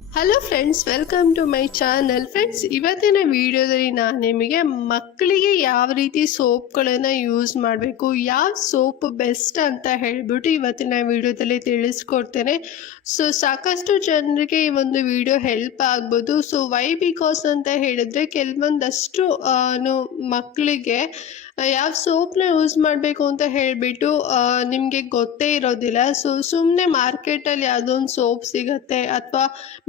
Hello friends, welcome to my channel. Friends, ಇವತ್ತಿನ ವಿಡಿಯೋದಲ್ಲಿ ನಾನು ನಿಮಗೆ ಮಕ್ಕಳಿಗೆ ಯಾವ ರೀತಿ ಸೋಪ್ಗಳನ್ನು ಯೂಸ್ ಮಾಡಬೇಕು, ಯಾವ ಸೋಪ್ ಬೆಸ್ಟ್ ಅಂತ ಹೇಳಿಬಿಟ್ಟು ಇವತ್ತಿನ ವಿಡಿಯೋದಲ್ಲಿ ತಿಳಿಸ್ಕೊಡ್ತೇನೆ. ಸೊ ಸಾಕಷ್ಟು ಜನರಿಗೆ ಈ ಒಂದು ವಿಡಿಯೋ ಹೆಲ್ಪ್ ಆಗ್ಬೋದು. ಸೊ ವೈ ಬಿಕಾಸ್ ಅಂತ ಹೇಳಿದರೆ ಕೆಲವೊಂದಷ್ಟು ಮಕ್ಕಳಿಗೆ ಯಾವ ಸೋಪ್ನ ಯೂಸ್ ಮಾಡಬೇಕು ಅಂತ ಹೇಳಿಬಿಟ್ಟು ನಿಮಗೆ ಗೊತ್ತೇ ಇರೋದಿಲ್ಲ. ಸೊ ಸುಮ್ಮನೆ ಮಾರ್ಕೆಟಲ್ಲಿ ಯಾವುದೋ ಒಂದು ಸೋಪ್ ಸಿಗುತ್ತೆ ಅಥವಾ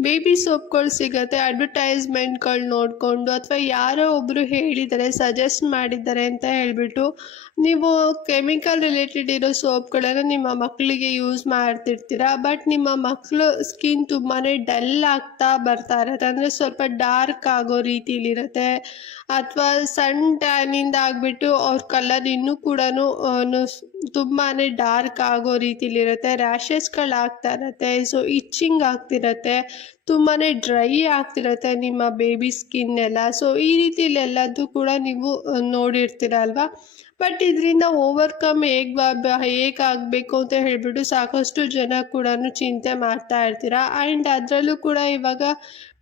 ಬೇಬಿ ಸೋಪ್ಗಳು ಸಿಗುತ್ತೆ, ಅಡ್ವರ್ಟೈಸ್ಮೆಂಟ್ಗಳು ನೋಡಿಕೊಂಡು ಅಥವಾ ಯಾರೋ ಒಬ್ಬರು ಹೇಳಿದ್ದಾರೆ, ಸಜೆಸ್ಟ್ ಮಾಡಿದ್ದಾರೆ ಅಂತ ಹೇಳಿಬಿಟ್ಟು ನೀವು ಕೆಮಿಕಲ್ ರಿಲೇಟೆಡ್ ಇರೋ ಸೋಪ್ಗಳನ್ನು ನಿಮ್ಮ ಮಕ್ಕಳಿಗೆ ಯೂಸ್ ಮಾಡ್ತಿರ್ತೀರ. ಬಟ್ ನಿಮ್ಮ ಮಕ್ಕಳು ಸ್ಕಿನ್ ತುಂಬಾ ಡಲ್ ಆಗ್ತಾ ಬರ್ತಾ ಇರುತ್ತೆ, ಅಂದರೆ ಸ್ವಲ್ಪ ಡಾರ್ಕ್ ಆಗೋ ರೀತಿಲಿರುತ್ತೆ ಅಥವಾ ಸನ್ ಟ್ಯಾನಿಂದ ಆಗಿಬಿಟ್ಟು ಅವ್ರ ಕಲರ್ ಇನ್ನೂ ಕೂಡ ತುಂಬಾ ಡಾರ್ಕ್ ಆಗೋ ರೀತಿಲಿರುತ್ತೆ, ರ್ಯಾಷಸ್ಗಳಾಗ್ತಾ ಇರುತ್ತೆ, ಸೊ ಇಚ್ಚಿಂಗ್ ಆಗ್ತಿರತ್ತೆ, ತುಂಬಾ ಡ್ರೈ ಆಗ್ತಿರತ್ತೆ ನಿಮ್ಮ ಬೇಬಿ ಸ್ಕಿನ್ ಎಲ್ಲ. ಸೊ ಈ ರೀತಿಲೆಲ್ಲದೂ ಕೂಡ ನೀವು ನೋಡಿರ್ತೀರ ಅಲ್ವಾ. ಬಟ್ ಇದರಿಂದ ಓವರ್ಕಮ್ ಹೇಗಾಗಬೇಕು ಅಂತ ಹೇಳಿಬಿಟ್ಟು ಸಾಕಷ್ಟು ಜನ ಕೂಡ ಚಿಂತೆ ಮಾಡ್ತಾ ಇರ್ತೀರ. ಆ್ಯಂಡ್ ಅದರಲ್ಲೂ ಕೂಡ ಇವಾಗ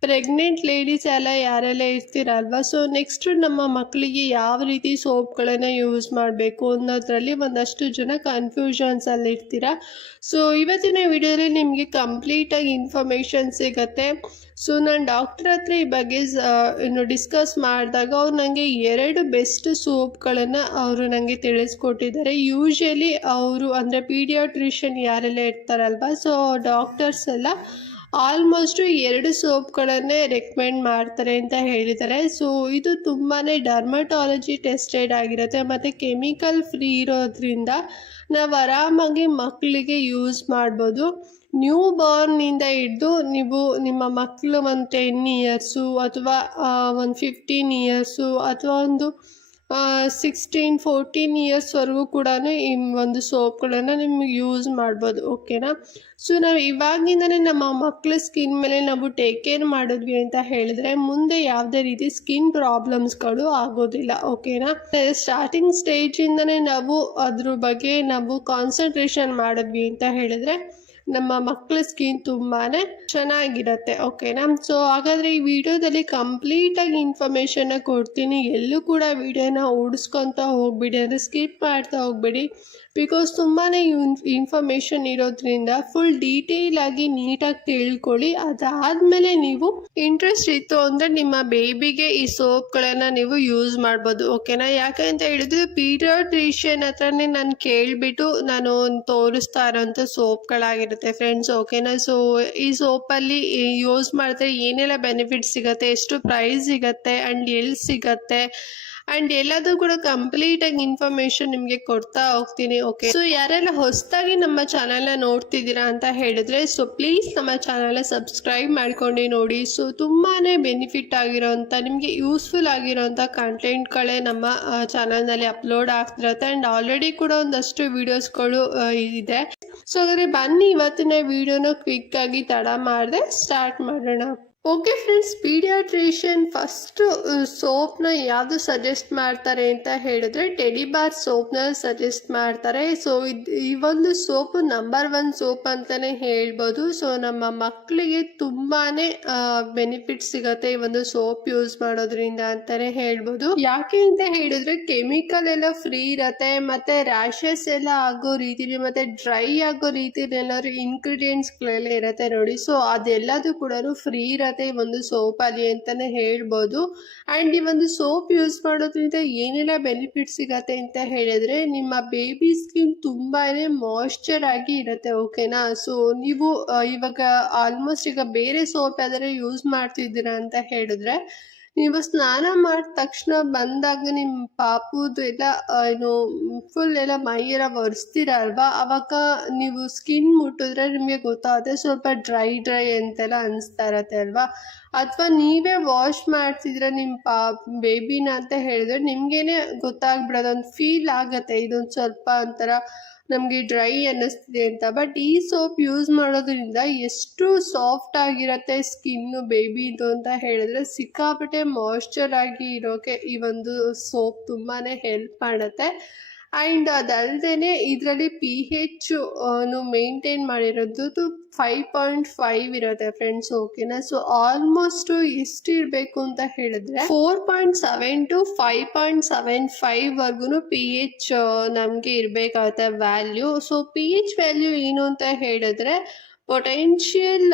ಪ್ರೆಗ್ನೆಂಟ್ ಲೇಡೀಸ್ ಎಲ್ಲ ಯಾರೆಲ್ಲ ಇರ್ತೀರಲ್ವ, ಸೊ ನೆಕ್ಸ್ಟ್ ನಮ್ಮ ಮಕ್ಕಳಿಗೆ ಯಾವ ರೀತಿ ಸೋಪ್ಗಳನ್ನು ಯೂಸ್ ಮಾಡಬೇಕು ಅನ್ನೋದ್ರಲ್ಲಿ ಒಂದಷ್ಟು ಜನ ಕನ್ಫ್ಯೂಷನ್ಸಲ್ಲಿ ಇರ್ತೀರ. ಸೊ ಇವತ್ತಿನ ವಿಡಿಯೋದಲ್ಲಿ ನಿಮಗೆ ಕಂಪ್ಲೀಟಾಗಿ ಇನ್ಫಾರ್ಮೇಷನ್ ಸಿಗುತ್ತೆ. ಸೊ ನಾನು ಡಾಕ್ಟರ್ ಹತ್ರ ಈ ಬಗ್ಗೆ ಡಿಸ್ಕಸ್ ಮಾಡಿದಾಗ ಅವ್ರು ನನಗೆ 2 ಬೆಸ್ಟ್ ಸೋಪ್ಗಳನ್ನು ಅವರು ನನಗೆ ತಿಳಿಸ್ಕೊಟ್ಟಿದ್ದಾರೆ. ಯೂಶಲಿ ಅವರು ಅಂದರೆ ಪೀಡಿಯಾಟ್ರಿಷಿಯನ್ ಯಾರೆಲ್ಲ ಇರ್ತಾರಲ್ವ, ಸೊ ಡಾಕ್ಟರ್ಸ್ ಎಲ್ಲ ಆಲ್ಮೋಸ್ಟು 2 ಸೋಪ್ಗಳನ್ನೇ ರೆಕಮೆಂಡ್ ಮಾಡ್ತಾರೆ ಅಂತ ಹೇಳಿದ್ದಾರೆ. ಸೊ ಇದು ತುಂಬಾ ಡರ್ಮಟಾಲಜಿ ಟೆಸ್ಟೆಡ್ ಆಗಿರುತ್ತೆ ಮತ್ತು ಕೆಮಿಕಲ್ ಫ್ರೀ ಇರೋದ್ರಿಂದ ನಾವು ಆರಾಮಾಗಿ ಮಕ್ಕಳಿಗೆ ಯೂಸ್ ಮಾಡ್ಬೋದು. ನ್ಯೂ ಬಾರ್ನಿಂದ ಹಿಡಿದು ನೀವು ನಿಮ್ಮ ಮಕ್ಕಳು ಒಂದು 10 ಇಯರ್ಸು ಅಥವಾ ಒಂದು 15 ಇಯರ್ಸು ಅಥವಾ ಒಂದು 16-14 ಇಯರ್ಸ್ವರೆಗೂ ಕೂಡ ಈ ಒಂದು ಸೋಪ್ಗಳನ್ನು ನಿಮಗೆ ಯೂಸ್ ಮಾಡ್ಬೋದು. ಓಕೆನಾ. ಸೊ ನಾವು ಇವಾಗಿಂದನೇ ನಮ್ಮ ಮಕ್ಕಳ ಸ್ಕಿನ್ ಮೇಲೆ ನಾವು ಟೇಕ್ ಕೇರ್ ಮಾಡಿದ್ವಿ ಅಂತ ಹೇಳಿದ್ರೆ ಮುಂದೆ ಯಾವುದೇ ರೀತಿ ಸ್ಕಿನ್ ಪ್ರಾಬ್ಲಮ್ಸ್ಗಳು ಆಗೋದಿಲ್ಲ. ಓಕೆನಾ. ಸ್ಟಾರ್ಟಿಂಗ್ ಸ್ಟೇಜಿಂದನೇ ನಾವು ಅದ್ರ ಬಗ್ಗೆ ನಾವು ಕಾನ್ಸಂಟ್ರೇಷನ್ ಮಾಡಿದ್ವಿ ಅಂತ ಹೇಳಿದ್ರೆ ನಮ್ಮ ಮಕ್ಕಳ ಸ್ಕಿನ್ ತುಂಬಾ ಚೆನ್ನಾಗಿರುತ್ತೆ. ಓಕೆನಾ. ಸೊ ಹಾಗಾದರೆ ಈ ವಿಡಿಯೋದಲ್ಲಿ ಕಂಪ್ಲೀಟಾಗಿ ಇನ್ಫಾರ್ಮೇಷನ್ನ ಕೊಡ್ತೀನಿ. ಎಲ್ಲೂ ಕೂಡ ವಿಡಿಯೋನ ಓಡಿಸ್ಕೊತಾ ಹೋಗ್ಬಿಡಿ, ಅಂದರೆ ಸ್ಕಿಪ್ ಮಾಡ್ತಾ ಹೋಗ್ಬೇಡಿ. ಬಿಕಾಸ್ ತುಂಬಾ ಇನ್ಫಾರ್ಮೇಷನ್ ಇರೋದ್ರಿಂದ ಫುಲ್ ಡೀಟೇಲ್ ಆಗಿ ನೀಟಾಗಿ ತಿಳ್ಕೊಳ್ಳಿ. ಅದಾದಮೇಲೆ ನೀವು ಇಂಟ್ರೆಸ್ಟ್ ಇತ್ತು ಅಂದರೆ ನಿಮ್ಮ ಬೇಬಿಗೆ ಈ ಸೋಪ್ಗಳನ್ನು ನೀವು ಯೂಸ್ ಮಾಡ್ಬೋದು. ಓಕೆನಾ. ಯಾಕೆ ಅಂತ ಹೇಳಿದ್ರೆ ಪೀಡಿಯಾಟ್ರಿಷಿಯನ್ ಹತ್ರನೇ ನಾನು ಕೇಳಿಬಿಟ್ಟು ನಾನು ತೋರಿಸ್ತಾ ಇರೋಂಥ ಸೋಪ್ಗಳಾಗಿರುತ್ತೆ ಫ್ರೆಂಡ್ಸ್. ಓಕೆನಾ. ಸೊ ಈ ಸೋಪಲ್ಲಿ ಯೂಸ್ ಮಾಡಿದ್ರೆ ಏನೆಲ್ಲ ಬೆನಿಫಿಟ್ ಸಿಗುತ್ತೆ, ಎಷ್ಟು ಪ್ರೈಸ್ ಸಿಗುತ್ತೆ ಆ್ಯಂಡ್ ಎಲ್ಲಿ ಸಿಗುತ್ತೆ ಆ್ಯಂಡ್ ಎಲ್ಲದೂ ಕೂಡ ಕಂಪ್ಲೀಟಾಗಿ ಇನ್ಫಾರ್ಮೇಷನ್ ನಿಮಗೆ ಕೊಡ್ತಾ ಹೋಗ್ತೀನಿ. ಓಕೆ. ಸೊ ಯಾರೆಲ್ಲ ಹೊಸದಾಗಿ ನಮ್ಮ ಚಾನಲ್ನ ನೋಡ್ತಿದ್ದೀರಾ ಅಂತ ಹೇಳಿದ್ರೆ ಸೊ ಪ್ಲೀಸ್ ನಮ್ಮ ಚಾನಲ್ನ ಸಬ್ಸ್ಕ್ರೈಬ್ ಮಾಡ್ಕೊಂಡು ನೋಡಿ. ಸೊ ತುಂಬಾ ಬೆನಿಫಿಟ್ ಆಗಿರೋಂಥ ನಿಮಗೆ ಯೂಸ್ಫುಲ್ ಆಗಿರೋಂಥ ಕಂಟೆಂಟ್ಗಳೇ ನಮ್ಮ ಚಾನಲ್ನಲ್ಲಿ ಅಪ್ಲೋಡ್ ಆಗ್ತಿರತ್ತೆ ಆ್ಯಂಡ್ ಆಲ್ರೆಡಿ ಕೂಡ ಒಂದಷ್ಟು ವೀಡಿಯೋಸ್ಗಳು ಇದೆ. ಸೊ ಹಾಗಾದರೆ ಬನ್ನಿ ಇವತ್ತಿನ ವಿಡಿಯೋನ ಕ್ವಿಕ್ಕಾಗಿ ತಡ ಮಾಡದೆ ಸ್ಟಾರ್ಟ್ ಮಾಡೋಣ. ಓಕೆ ಫ್ರೆಂಡ್ಸ್, ಪೀಡಿಯಾಟ್ರಿಷಿಯನ್ ಫಸ್ಟು ಸೋಪ್ನ ಯಾವುದು ಸಜೆಸ್ಟ್ ಮಾಡ್ತಾರೆ ಅಂತ ಹೇಳಿದ್ರೆ ಟೆಡಿಬಾರ್ ಸೋಪ್ನ ಸಜೆಸ್ಟ್ ಮಾಡ್ತಾರೆ. ಸೊ ಈ ಒಂದು ಸೋಪು ನಂಬರ್ 1 ಸೋಪ್ ಅಂತಲೇ ಹೇಳ್ಬೋದು. ಸೊ ನಮ್ಮ ಮಕ್ಕಳಿಗೆ ತುಂಬಾ ಬೆನಿಫಿಟ್ ಸಿಗುತ್ತೆ ಈ ಒಂದು ಸೋಪ್ ಯೂಸ್ ಮಾಡೋದ್ರಿಂದ ಅಂತಲೇ ಹೇಳ್ಬೋದು. ಯಾಕೆ ಅಂತ ಹೇಳಿದ್ರೆ ಕೆಮಿಕಲ್ ಎಲ್ಲ ಫ್ರೀ ಇರುತ್ತೆ ಮತ್ತು ರ್ಯಾಷಸ್ ಎಲ್ಲ ಆಗೋ ರೀತಿಲಿ ಮತ್ತು ಡ್ರೈ ಆಗೋ ರೀತಿಲಿ ಏನಾದ್ರು ಇಂಗ್ರೀಡಿಯೆಂಟ್ಸ್ಗಳೆಲ್ಲ ಇರುತ್ತೆ ನೋಡಿ. ಸೊ ಅದೆಲ್ಲದೂ ಕೂಡ ಫ್ರೀ ಇರುತ್ತೆ ಈ ಒಂದು ಸೋಪಲ್ಲಿ ಅಂತಾನೆ ಹೇಳ್ಬೋದು. ಆ್ಯಂಡ್ ಈ ಒಂದು ಸೋಪ್ ಯೂಸ್ ಮಾಡೋದ್ರಿಂದ ಏನೆಲ್ಲ ಬೆನಿಫಿಟ್ ಸಿಗತ್ತೆ ಅಂತ ಹೇಳಿದ್ರೆ ನಿಮ್ಮ ಬೇಬಿ ಸ್ಕಿನ್ ತುಂಬಾನೇ ಮಾಯ್ಶ್ಚರ್ ಆಗಿ ಇರುತ್ತೆ. ಓಕೆನಾ. ಸೊ ನೀವು ಇವಾಗ ಆಲ್ಮೋಸ್ಟ್ ಈಗ ಬೇರೆ ಸೋಪ್ ಯಾವ್ದಾರು ಯೂಸ್ ಮಾಡ್ತಿದ್ದೀರಾ ಅಂತ ಹೇಳಿದ್ರೆ ನೀವು ಸ್ನಾನ ಮಾಡಿದ ತಕ್ಷಣ ಬಂದಾಗ ನಿಮ್ಮ ಪಾಪುದು ಎಲ್ಲ ಏನು ಫುಲ್ ಎಲ್ಲ ಮೈಯೆಲ್ಲ ಒರೆಸ್ತೀರ ಅಲ್ವಾ, ಅವಾಗ ನೀವು ಸ್ಕಿನ್ ಮುಟ್ಟಿದ್ರೆ ನಿಮಗೆ ಗೊತ್ತಾಗುತ್ತೆ ಸ್ವಲ್ಪ ಡ್ರೈ ಅಂತೆಲ್ಲ ಅನಿಸ್ತಾ ಇರತ್ತೆ ಅಲ್ವಾ. ಅಥವಾ ನೀವೇ ವಾಶ್ ಮಾಡ್ತಿದ್ರೆ ನಿಮ್ಮ ಬೇಬಿನ ಅಂತ ಹೇಳಿದ್ರೆ ನಿಮಗೇನೆ ಗೊತ್ತಾಗ್ಬಿಡೋದು, ಒಂದು ಫೀಲ್ ಆಗುತ್ತೆ ಇದೊಂದು ಸ್ವಲ್ಪ ಒಂಥರ ನಮಗೆ ಡ್ರೈ ಅನ್ನಿಸ್ತಿದೆ ಅಂತ. ಬಟ್ ಈ ಸೋಪ್ ಯೂಸ್ ಮಾಡೋದ್ರಿಂದ ಎಷ್ಟು ಸಾಫ್ಟ್ ಆಗಿರುತ್ತೆ ಸ್ಕಿನ್ನು ಬೇಬಿದು ಅಂತ ಹೇಳಿದ್ರೆ ಸಿಕ್ಕಾಪಟ್ಟೆ ಮಾಯ್ಶ್ಚರ್ ಆಗಿ ಇರೋಕೆ ಈ ಒಂದು ಸೋಪ್ ತುಂಬಾ ಹೆಲ್ಪ್ ಮಾಡುತ್ತೆ. ಆ್ಯಂಡ್ ಅದಲ್ಲದೆ ಇದರಲ್ಲಿ pH ಮೇಂಟೈನ್ ಮಾಡಿರೋದು 5.5 ಇರುತ್ತೆ ಫ್ರೆಂಡ್ಸ್, ಓಕೆನಾ. ಸೊ ಆಲ್ಮೋಸ್ಟ್ ಎಷ್ಟು ಇರಬೇಕು ಅಂತ ಹೇಳಿದ್ರೆ 4.7 to 5.75 ವರ್ಗು pH ನಮಗೆ ಇರಬೇಕಾಗುತ್ತೆ ವ್ಯಾಲ್ಯೂ. ಸೊ pH ವ್ಯಾಲ್ಯೂ ಏನು ಅಂತ ಹೇಳಿದ್ರೆ ಪೊಟೆನ್ಷಿಯಲ್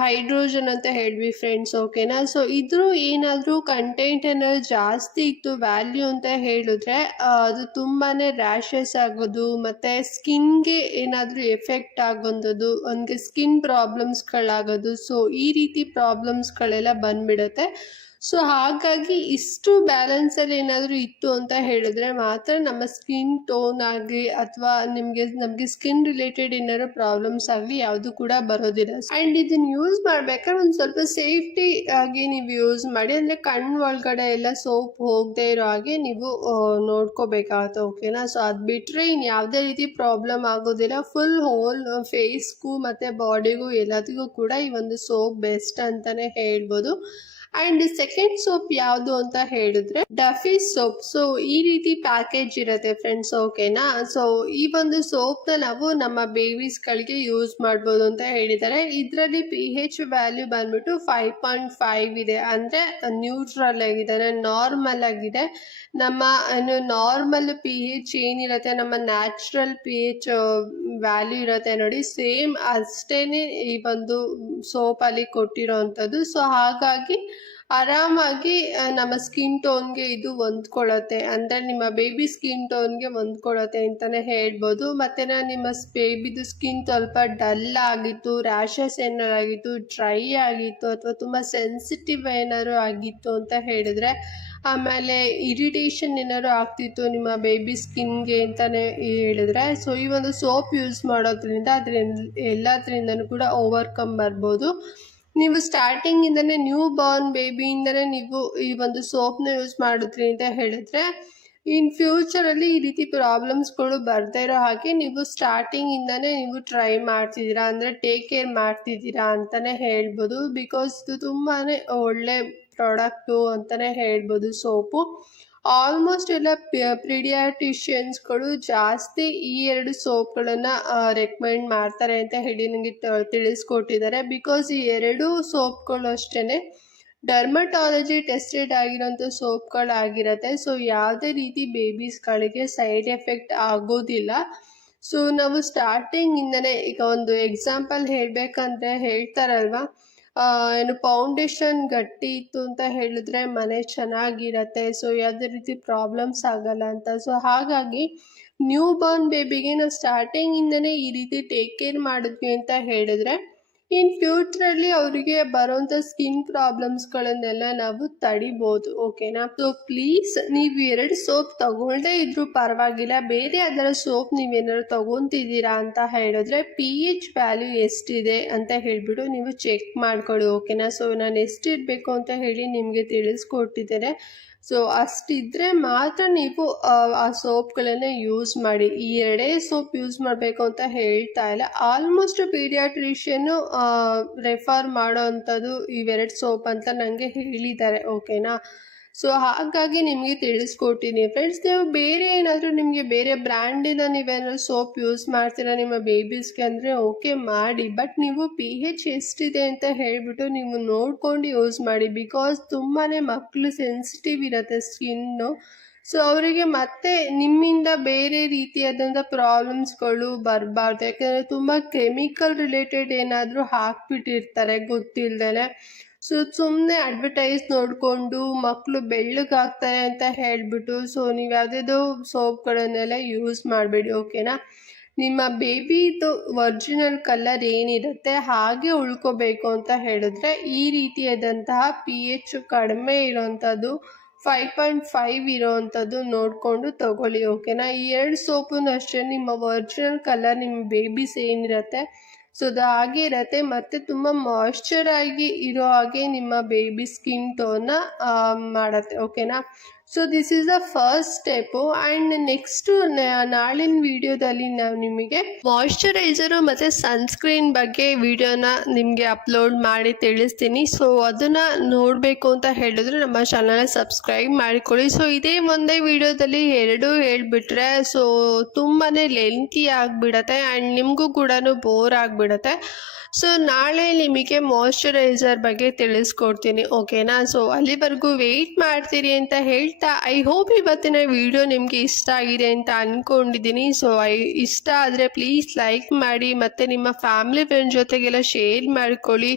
ಹೈಡ್ರೋಜನ್ ಅಂತ ಹೇಳಿದ್ವಿ ಫ್ರೆಂಡ್ಸ್, ಓಕೆನಾ. ಸೊ ಇದ್ರ ಏನಾದರೂ ಕಂಟೆಂಟ್ ಏನಾದ್ರು ಜಾಸ್ತಿ ಇತ್ತು ವ್ಯಾಲ್ಯೂ ಅಂತ ಹೇಳಿದ್ರೆ ಅದು ತುಂಬಾನೇ ರ್ಯಾಷಸ್ ಆಗೋದು ಮತ್ತು ಸ್ಕಿನ್ಗೆ ಏನಾದರೂ ಎಫೆಕ್ಟ್ ಆಗೋದು, ಅವನಿಗೆ ಸ್ಕಿನ್ ಪ್ರಾಬ್ಲಮ್ಸ್ಗಳಾಗೋದು. ಸೊ ಈ ರೀತಿ ಪ್ರಾಬ್ಲಮ್ಸ್ಗಳೆಲ್ಲ ಬಂದ್ಬಿಡುತ್ತೆ. ಸೊ ಹಾಗಾಗಿ ಇಷ್ಟು ಬ್ಯಾಲೆನ್ಸಲ್ಲಿ ಏನಾದರೂ ಇತ್ತು ಅಂತ ಹೇಳಿದ್ರೆ ಮಾತ್ರ ನಮ್ಮ ಸ್ಕಿನ್ ಟೋನ್ ಆಗಲಿ ಅಥವಾ ನಮಗೆ ಸ್ಕಿನ್ ರಿಲೇಟೆಡ್ ಏನಾದ್ರು ಪ್ರಾಬ್ಲಮ್ಸ್ ಆಗಲಿ ಯಾವುದು ಕೂಡ ಬರೋದಿಲ್ಲ. ಆ್ಯಂಡ್ ಇದನ್ನು ಯೂಸ್ ಮಾಡ್ಬೇಕಾದ್ರೆ ಒಂದು ಸ್ವಲ್ಪ ಸೇಫ್ಟಿ ಆಗಿ ನೀವು ಯೂಸ್ ಮಾಡಿ, ಅಂದರೆ ಕಣ್ಣು ಒಳಗಡೆ ಎಲ್ಲ ಸೋಪ್ ಹೋಗದೆ ಇರೋ ಹಾಗೆ ನೀವು ನೋಡ್ಕೋಬೇಕಾಗುತ್ತೆ, ಓಕೆನಾ. ಸೊ ಅದು ಬಿಟ್ಟರೆ ಇನ್ನು ಯಾವುದೇ ರೀತಿ ಪ್ರಾಬ್ಲಮ್ ಆಗೋದಿಲ್ಲ. ಫುಲ್ ಹೋಲ್ ಫೇಸ್ಗೂ ಮತ್ತು ಬಾಡಿಗೂ ಎಲ್ಲದಕ್ಕೂ ಕೂಡ ಈ ಒಂದು ಸೋಪ್ ಬೆಸ್ಟ್ ಅಂತಲೇ ಹೇಳ್ಬೋದು. ಆ್ಯಂಡ್ ಸೆಕೆಂಡ್ ಸೋಪ್ ಯಾವುದು ಅಂತ ಹೇಳಿದ್ರೆ ಡಫಿ ಸೋಪ್. ಸೊ ಈ ರೀತಿ ಪ್ಯಾಕೇಜ್ ಇರುತ್ತೆ ಫ್ರೆಂಡ್ಸ್, ಓಕೆನಾ. ಸೊ ಈ ಒಂದು ಸೋಪ್ನ ನಾವು ನಮ್ಮ ಬೇಬೀಸ್ಗಳಿಗೆ ಯೂಸ್ ಮಾಡ್ಬೋದು ಅಂತ ಹೇಳಿದ್ದಾರೆ. ಇದರಲ್ಲಿ pH ವ್ಯಾಲ್ಯೂ ಬಂದ್ಬಿಟ್ಟು 5.5 ಇದೆ, ಅಂದರೆ ನ್ಯೂಟ್ರಲ್ ಆಗಿದೆ, ನಾರ್ಮಲ್ ಆಗಿದೆ. ನಮ್ಮ ನಾರ್ಮಲ್ pH ಏನಿರುತ್ತೆ, ನಮ್ಮ ನ್ಯಾಚುರಲ್ pH ವ್ಯಾಲ್ಯೂ ಇರುತ್ತೆ ನೋಡಿ, ಸೇಮ್ ಅಷ್ಟೇನೆ ಈ ಒಂದು ಸೋಪಲ್ಲಿ ಕೊಟ್ಟಿರೋವಂಥದ್ದು. ಸೊ ಹಾಗಾಗಿ ಆರಾಮಾಗಿ ನಮ್ಮ ಸ್ಕಿನ್ ಟೋನ್ಗೆ ಇದು ಹೊಂದ್ಕೊಳ್ಳುತ್ತೆ, ಅಂದರೆ ನಿಮ್ಮ ಬೇಬಿ ಸ್ಕಿನ್ ಟೋನ್ಗೆ ಹೊಂದ್ಕೊಳ್ಳುತ್ತೆ ಅಂತಲೇ ಹೇಳ್ಬೋದು. ಮತ್ತು ನಿಮ್ಮ ಬೇಬಿದು ಸ್ಕಿನ್ ಸ್ವಲ್ಪ ಡಲ್ ಆಗಿತ್ತು, ರ್ಯಾಷಸ್ ಏನಾರು ಆಗಿತ್ತು, ಡ್ರೈ ಆಗಿತ್ತು ಅಥವಾ ತುಂಬ ಸೆನ್ಸಿಟಿವ್ ಏನಾದ್ರು ಆಗಿತ್ತು ಅಂತ ಹೇಳಿದ್ರೆ, ಆಮೇಲೆ ಇರಿಟೇಷನ್ ಏನಾದ್ರು ಆಗ್ತಿತ್ತು ನಿಮ್ಮ ಬೇಬಿ ಸ್ಕಿನ್ಗೆ ಅಂತಲೇ ಹೇಳಿದ್ರೆ, ಸೊ ಈ ಒಂದು ಸೋಪ್ ಯೂಸ್ ಮಾಡೋದ್ರಿಂದ ಎಲ್ಲದರಿಂದನೂ ಕೂಡ ಓವರ್ಕಮ್ ಬರ್ಬೋದು. ನೀವು ಸ್ಟಾರ್ಟಿಂಗಿಂದನೇ ನ್ಯೂ ಬಾರ್ನ್ ಬೇಬಿಯಿಂದನೇ ನೀವು ಈ ಒಂದು ಸೋಪ್ನ ಯೂಸ್ ಮಾಡಿದ್ರಿ ಅಂತ ಹೇಳಿದ್ರೆ ಇನ್ ಫ್ಯೂಚರಲ್ಲಿ ಈ ರೀತಿ ಪ್ರಾಬ್ಲಮ್ಸ್ಗಳು ಬರ್ತಾ ಇರೋ ಹಾಗೆ ನೀವು ಸ್ಟಾರ್ಟಿಂಗಿಂದನೇ ನೀವು ಟ್ರೈ ಮಾಡ್ತಿದ್ದೀರಾ, ಅಂದರೆ ಟೇಕ್ ಕೇರ್ ಮಾಡ್ತಿದ್ದೀರಾ ಅಂತಲೇ ಹೇಳ್ಬೋದು. ಬಿಕಾಸ್ ಇದು ತುಂಬಾ ಒಳ್ಳೆ ಪ್ರಾಡಕ್ಟು ಅಂತಲೇ ಹೇಳ್ಬೋದು ಸೋಪು. ಆಲ್ಮೋಸ್ಟ್ ಎಲ್ಲ ಪೀಡಿಯಾಟ್ರಿಷಿಯನ್ಸ್ಗಳು ಜಾಸ್ತಿ ಈ ಎರಡು ಸೋಪ್ಗಳನ್ನು ರೆಕಮೆಂಡ್ ಮಾಡ್ತಾರೆ ಅಂತ ಹೇಳಿ ನನಗೆ ತಿಳಿಸ್ಕೊಟ್ಟಿದ್ದಾರೆ. ಬಿಕಾಸ್ ಈ ಎರಡು ಸೋಪ್ಗಳು ಅಷ್ಟೇ ಡರ್ಮಟಾಲಜಿ ಟೆಸ್ಟೆಡ್ ಆಗಿರೋಂಥ ಸೋಪ್ಗಳಾಗಿರುತ್ತೆ. ಸೊ ಯಾವುದೇ ರೀತಿ ಬೇಬೀಸ್ಗಳಿಗೆ ಸೈಡ್ ಎಫೆಕ್ಟ್ ಆಗೋದಿಲ್ಲ. ಸೊ ನಾವು ಸ್ಟಾರ್ಟಿಂಗಿಂದನೇ ಈಗ ಒಂದು ಎಕ್ಸಾಂಪಲ್ ಹೇಳಬೇಕಂದ್ರೆ ಹೇಳ್ತಾರಲ್ವ, ಏನು ಫೌಂಡೇಶನ್ ಗಟ್ಟಿ ಇತ್ತು ಅಂತ ಹೇಳಿದ್ರೆ ಮನೆ ಚೆನ್ನಾಗಿರತ್ತೆ, ಸೊ ಯಾವುದೇ ರೀತಿ ಪ್ರಾಬ್ಲಮ್ಸ್ ಆಗಲ್ಲ ಅಂತ. ಸೊ ಹಾಗಾಗಿ ನ್ಯೂ ಬಾರ್ನ್ ಬೇಬಿಗೆ ನಾವು ಸ್ಟಾರ್ಟಿಂಗಿಂದನೇ ಈ ರೀತಿ ಟೇಕ್ ಕೇರ್ ಮಾಡಿದ್ವಿ ಅಂತ ಹೇಳಿದ್ರೆ ಇನ್ ಫ್ಯೂಚರಲ್ಲಿ ಅವರಿಗೆ ಬರೋಂಥ ಸ್ಕಿನ್ ಪ್ರಾಬ್ಲಮ್ಸ್ಗಳನ್ನೆಲ್ಲ ನಾವು ತಡಿಬೋದು, ಓಕೆನಾ. ಸೊ ಪ್ಲೀಸ್ ನೀವು ಎರಡು ಸೋಪ್ ತಗೊಳ್ಳದೇ ಇದ್ರೂ ಪರವಾಗಿಲ್ಲ, ಬೇರೆ ಅದರ ಸೋಪ್ ನೀವೇನಾದ್ರು ತಗೊತಿದ್ದೀರಾ ಅಂತ ಹೇಳಿದ್ರೆ pH ವ್ಯಾಲ್ಯೂ ಎಷ್ಟಿದೆ ಅಂತ ಹೇಳಿಬಿಟ್ಟು ನೀವು ಚೆಕ್ ಮಾಡ್ಕೊಳ್ಳಿ, ಓಕೆನಾ. ಸೊ ನಾನು ಎಷ್ಟಿರಬೇಕು ಅಂತ ಹೇಳಿ ನಿಮಗೆ ತಿಳಿಸ್ಕೊಟ್ಟಿದ್ದೇನೆ. ಸೊ ಅಷ್ಟಿದ್ರೆ ಮಾತ್ರ ನೀವು ಆ ಸೋಪ್ಗಳನ್ನು ಯೂಸ್ ಮಾಡಿ. ಈ ಎರಡೇ ಸೋಪ್ ಯೂಸ್ ಮಾಡಬೇಕು ಅಂತ ಹೇಳ್ತಾ ಇಲ್ಲ, ಆಲ್ಮೋಸ್ಟ್ ಪೀಡಿಯಾಟ್ರಿಷಿಯನ್ನು ರೆಫರ್ ಮಾಡೋ ಅಂಥದ್ದು ಇವೆರಡು ಸೋಪ್ ಅಂತ ನನಗೆ ಹೇಳಿದ್ದಾರೆ, ಓಕೆನಾ. ಸೊ ಹಾಗಾಗಿ ನಿಮಗೆ ತಿಳಿಸ್ಕೊಟ್ಟಿನಿ ಫ್ರೆಂಡ್ಸ್. ನೀವು ಬೇರೆ ಏನಾದರೂ ನಿಮಗೆ ಬೇರೆ ಬ್ರ್ಯಾಂಡಿನ ನೀವೇನಾದ್ರು ಸೋಪ್ ಯೂಸ್ ಮಾಡ್ತೀರಾ ನಿಮ್ಮ ಬೇಬೀಸ್ಗೆ ಅಂದರೆ ಓಕೆ ಮಾಡಿ, ಬಟ್ ನೀವು pH ಎಷ್ಟಿದೆ ಅಂತ ಹೇಳಿಬಿಟ್ಟು ನೀವು ನೋಡ್ಕೊಂಡು ಯೂಸ್ ಮಾಡಿ. ಬಿಕಾಸ್ ತುಂಬಾ ಮಕ್ಕಳು ಸೆನ್ಸಿಟಿವ್ ಇರುತ್ತೆ ಸ್ಕಿನ್ನು. ಸೊ ಅವರಿಗೆ ಮತ್ತೆ ನಿಮ್ಮಿಂದ ಬೇರೆ ರೀತಿಯಾದಂಥ ಪ್ರಾಬ್ಲಮ್ಸ್ಗಳು ಬರಬಾರ್ದು. ಯಾಕೆಂದರೆ ತುಂಬ ಕೆಮಿಕಲ್ ರಿಲೇಟೆಡ್ ಏನಾದರೂ ಹಾಕ್ಬಿಟ್ಟಿರ್ತಾರೆ ಗೊತ್ತಿಲ್ಲದೇ. ಸೊ ಸುಮ್ಮನೆ ಅಡ್ವರ್ಟೈಸ್ ನೋಡಿಕೊಂಡು ಮಕ್ಕಳು ಬೆಳ್ಳಗಾಗ್ತಾರೆ ಅಂತ ಹೇಳಿಬಿಟ್ಟು ಸೊ ನೀವು ಯಾವುದೇದೋ ಸೋಪ್ಗಳನ್ನೆಲ್ಲ ಯೂಸ್ ಮಾಡಬೇಡಿ, ಓಕೆನಾ. ನಿಮ್ಮ ಬೇಬಿದು ಒರಿಜಿನಲ್ ಕಲರ್ ಏನಿರುತ್ತೆ ಹಾಗೆ ಉಳ್ಕೋಬೇಕು ಅಂತ ಹೇಳಿದ್ರೆ ಈ ರೀತಿಯಾದಂತಹ pH ಕಡಿಮೆ ಇರೋವಂಥದ್ದು 5.5 ಇರೋವಂಥದ್ದು ನೋಡಿಕೊಂಡು ತಗೊಳ್ಳಿ, ಓಕೆನಾ. ಈ ಎರಡು ಸೋಪನ್ನು ಅಷ್ಟೇ ನಿಮ್ಮ ಒರಿಜಿನಲ್ ಕಲರ್ ನಿಮ್ಮ ಬೇಬೀಸ್ ಏನಿರುತ್ತೆ ಸೊ ಅದು ಹಾಗೆ ಇರುತ್ತೆ, ಮತ್ತು ತುಂಬ ಮಾಯ್ಶ್ಚರ್ ಆಗಿ ಇರೋ ಹಾಗೆ ನಿಮ್ಮ ಬೇಬಿ ಸ್ಕಿನ್ ಟೋನ್ನ ಮಾಡುತ್ತೆ, ಓಕೆನಾ. So this is the first step. And next ನಾಳಿನ ವಿಡಿಯೋದಲ್ಲಿ ನಾವು ನಿಮಗೆ ಮಾಯ್ಶ್ಚರೈಸರು ಮತ್ತು ಸನ್ಸ್ಕ್ರೀನ್ ಬಗ್ಗೆ ವಿಡಿಯೋನ ನಿಮಗೆ ಅಪ್ಲೋಡ್ ಮಾಡಿ ತಿಳಿಸ್ತೀನಿ. ಸೊ ಅದನ್ನು ನೋಡಬೇಕು ಅಂತ ಹೇಳಿದ್ರೆ ನಮ್ಮ ಚಾನಲ್ನ ಸಬ್ಸ್ಕ್ರೈಬ್ ಮಾಡಿಕೊಳ್ಳಿ. ಸೊ ಇದೇ ಒಂದೇ ವಿಡಿಯೋದಲ್ಲಿ ಎರಡೂ ಹೇಳಿಬಿಟ್ರೆ ಸೊ ತುಂಬಾ ಲೆಂತಿ ಆಗಿಬಿಡತ್ತೆ ಆ್ಯಂಡ್ ನಿಮಗೂ ಕೂಡ ಬೋರ್ ಆಗಿಬಿಡತ್ತೆ. ಸೊ ನಾಳೆ ನಿಮಗೆ ಮಾಯ್ಶ್ಚರೈಸರ್ ಬಗ್ಗೆ ತಿಳಿಸ್ಕೊಡ್ತೀನಿ, ಓಕೆನಾ? ಸೊ ಅಲ್ಲಿವರೆಗೂ ವೆಯ್ಟ್ ಮಾಡ್ತೀರಿ ಅಂತ ಹೇಳ್ತಾ ಐ ಹೋಪ್ ಇವತ್ತಿನ ವಿಡಿಯೋ ನಿಮಗೆ ಇಷ್ಟ ಆಗಿದೆ ಅಂತ ಅಂದ್ಕೊಂಡಿದ್ದೀನಿ. ಸೊ ಇಷ್ಟ ಆದರೆ ಪ್ಲೀಸ್ ಲೈಕ್ ಮಾಡಿ ಮತ್ತು ನಿಮ್ಮ ಫ್ಯಾಮಿಲಿ ಫ್ರೆಂಡ್ ಜೊತೆಗೆಲ್ಲ ಶೇರ್ ಮಾಡ್ಕೊಳ್ಳಿ.